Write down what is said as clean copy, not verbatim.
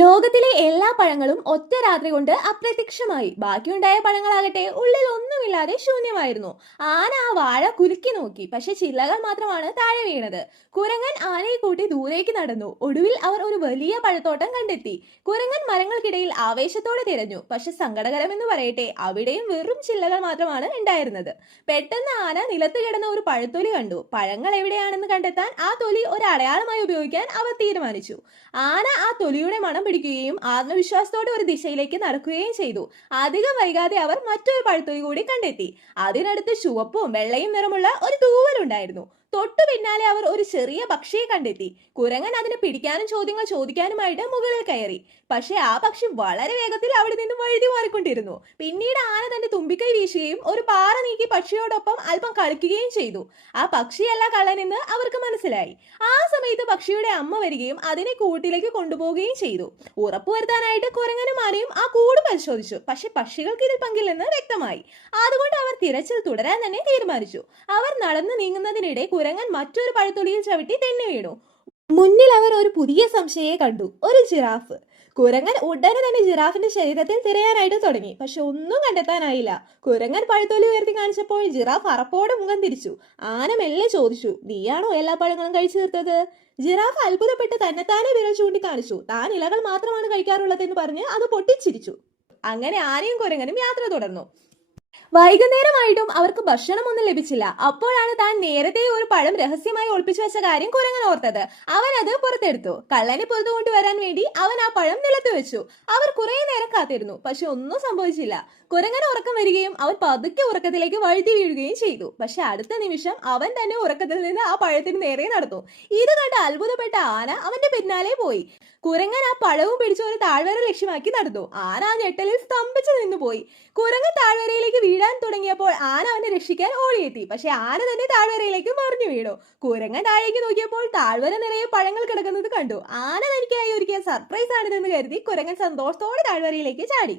ലോകത്തിലെ എല്ലാ പഴങ്ങളും ഒറ്റ രാത്രി കൊണ്ട് അപ്രത്യക്ഷമായി. ബാക്കിയുണ്ടായ പഴങ്ങളാകട്ടെ ഉള്ളിൽ ഒന്നുമില്ലാതെ ശൂന്യമായിരുന്നു. ആന ആ വാഴ കുലുക്കി നോക്കി, പക്ഷെ ചില്ലകൾ മാത്രമാണ് താഴെ വീണത്. കുരങ്ങൻ ആനയെ കൂട്ടി ദൂരേക്ക് നടന്നു. ഒടുവിൽ അവർ ഒരു വലിയ പഴത്തോട്ടം കണ്ടെത്തി. കുരങ്ങൻ മരങ്ങൾക്കിടയിൽ ആവേശത്തോടെ തിരഞ്ഞു, പക്ഷെ സങ്കടകരമെന്ന് പറയട്ടെ, അവിടെയും വെറും ചില്ലകൾ മാത്രമാണ് ഉണ്ടായിരുന്നത്. പെട്ടെന്ന് ആന നിലത്ത് കിടന്ന ഒരു പഴത്തൊലി കണ്ടു. പഴങ്ങൾ എവിടെയാണെന്ന് കണ്ടെത്താൻ ആ തൊലി ഒരു അടയാളമായി ഉപയോഗിക്കാൻ അവർ തീരുമാനിച്ചു. ആന ആ തൊലിയുടെ മണം പിടിക്കുകയും ആത്മവിശ്വാസത്തോടെ ഒരു ദിശയിലേക്ക് നടക്കുകയും ചെയ്തു. അധികം വൈകാതെ അവർ മറ്റൊരു പഴുത്തൊലി കൂടി കണ്ടെത്തി. അതിനടുത്ത് ചുവപ്പും വെള്ളയും നിറമുള്ള ഒരു തൂവലുണ്ടായിരുന്നു. തൊട്ടു പിന്നാലെ അവർ ഒരു ചെറിയ പക്ഷിയെ കണ്ടെത്തി. കുരങ്ങൻ അതിനെ പിടിക്കാനും ചോദ്യങ്ങൾ ചോദിക്കാനുമായിട്ട് മുകളിൽ കയറി. പക്ഷെ ആ പക്ഷി വളരെ വേഗത്തിൽ അവിടെ നിന്ന് വഴുതി മാറിക്കൊണ്ടിരുന്നു. പിന്നീട് ആന തന്റെ തുമ്പിക്കൈ വീശുകയും ഒരു പാറ നീക്കി പക്ഷിയോടൊപ്പം അല്പം കളിക്കുകയും ചെയ്തു. ആ പക്ഷിയല്ല കള്ളനെന്ന് അവർക്ക് മനസ്സിലായി. ആ സമയത്ത് പക്ഷിയുടെ അമ്മ വരികയും അതിനെ കൂട്ടിലേക്ക് കൊണ്ടുപോവുകയും ചെയ്തു. ഉറപ്പുവരുത്താനായിട്ട് കുരങ്ങനും ആനയും ആ കൂട് പരിശോധിച്ചു. പക്ഷെ പക്ഷികൾക്ക് ഇതിൽ പങ്കില്ലെന്ന് വ്യക്തമായി. അതുകൊണ്ട് അവർ തിരച്ചിൽ തുടരാൻ തന്നെ തീരുമാനിച്ചു. അവർ നടന്നു നീങ്ങുന്നതിനിടെ കുരങ്ങൻ മറ്റൊരു പഴത്തൊലിയിൽ ചവിട്ടി തെന്നി വീണു. മുന്നിൽ അവർ ഒരു പുതിയ സംശയെ കണ്ടു, ഒരു ജിറാഫ്. കുരങ്ങൻ ഉടനെ തന്നെ ജിറാഫിന്റെ ശരീരത്തിൽ തിരയാനായിട്ട് തുടങ്ങി, പക്ഷെ ഒന്നും കണ്ടെത്താനായില്ല. കുരങ്ങൻ പഴുത്തൊലി ഉയർത്തി കാണിച്ചപ്പോൾ ജിറാഫ് അറപ്പോടെ മുഖം തിരിച്ചു. ആന മെല്ലെ ചോദിച്ചു, നീയാണോ എല്ലാ പഴങ്ങളും കഴിച്ചു തീർത്തത്? ജിറാഫ് അത്ഭുതപ്പെട്ട് തന്നെത്താനെ വിരൽ ചൂണ്ടിക്കാണിച്ചു. താൻ ഇലകൾ മാത്രമാണ് കഴിക്കാറുള്ളതെന്ന് പറഞ്ഞ് അത് പൊട്ടിച്ചിരിച്ചു. അങ്ങനെ ആനയും കുരങ്ങനും യാത്ര തുടർന്നു. വൈകുന്നേരമായിട്ടും അവർക്ക് ഭക്ഷണമൊന്നും ലഭിച്ചില്ല. അപ്പോഴാണ് താൻ നേരത്തെ ഒരു പഴം രഹസ്യമായി ഒളിപ്പിച്ചു വെച്ച കാര്യം കുരങ്ങൻ ഓർത്തത്. അവൻ അത് പുറത്തെടുത്തു. കള്ളനെ പുറത്തു കൊണ്ടുവരാൻ വേണ്ടി അവൻ ആ പഴം നിലത്ത് വെച്ചു. അവർ കുറെ നേരം കാത്തിരുന്നു, പക്ഷെ ഒന്നും സംഭവിച്ചില്ല. കുരങ്ങന് ഉറക്കം വരികയും അവൻ പതുക്കെ ഉറക്കത്തിലേക്ക് വഴുതി വീഴുകയും ചെയ്തു. പക്ഷെ അടുത്ത നിമിഷം അവൻ തന്നെ ഉറക്കത്തിൽ നിന്ന് ആ പഴത്തിന് നേരെ നടന്നു. ഇത് കണ്ട് അത്ഭുതപ്പെട്ട ആന അവന്റെ പിന്നാലെ പോയി. കുരങ്ങൻ ആ പഴവും പിടിച്ച് ഒരു താഴ്വര ലക്ഷ്യമാക്കി നടന്നു. ആന ആ ഞെട്ടലിൽ സ്തംഭിച്ചു നിന്നുപോയി. കുരങ്ങൻ താഴ്വരയിലേക്ക് വീഴാൻ തുടങ്ങിയപ്പോൾ ആന അവനെ രക്ഷിക്കാൻ ഓടിയെത്തി. പക്ഷെ ആന തന്നെ താഴ്വരയിലേക്ക് മറിഞ്ഞു വീണു. കുരങ്ങൻ താഴേക്ക് നോക്കിയപ്പോൾ താഴ്വര നിറയെ പഴങ്ങൾ കിടക്കുന്നത് കണ്ടു. ആന തനിക്കായി ഒരുക്കിയ സർപ്രൈസ് ആണിതെന്ന് കരുതി കുരങ്ങൻ സന്തോഷത്തോടെ താഴ്വരയിലേക്ക് ചാടി.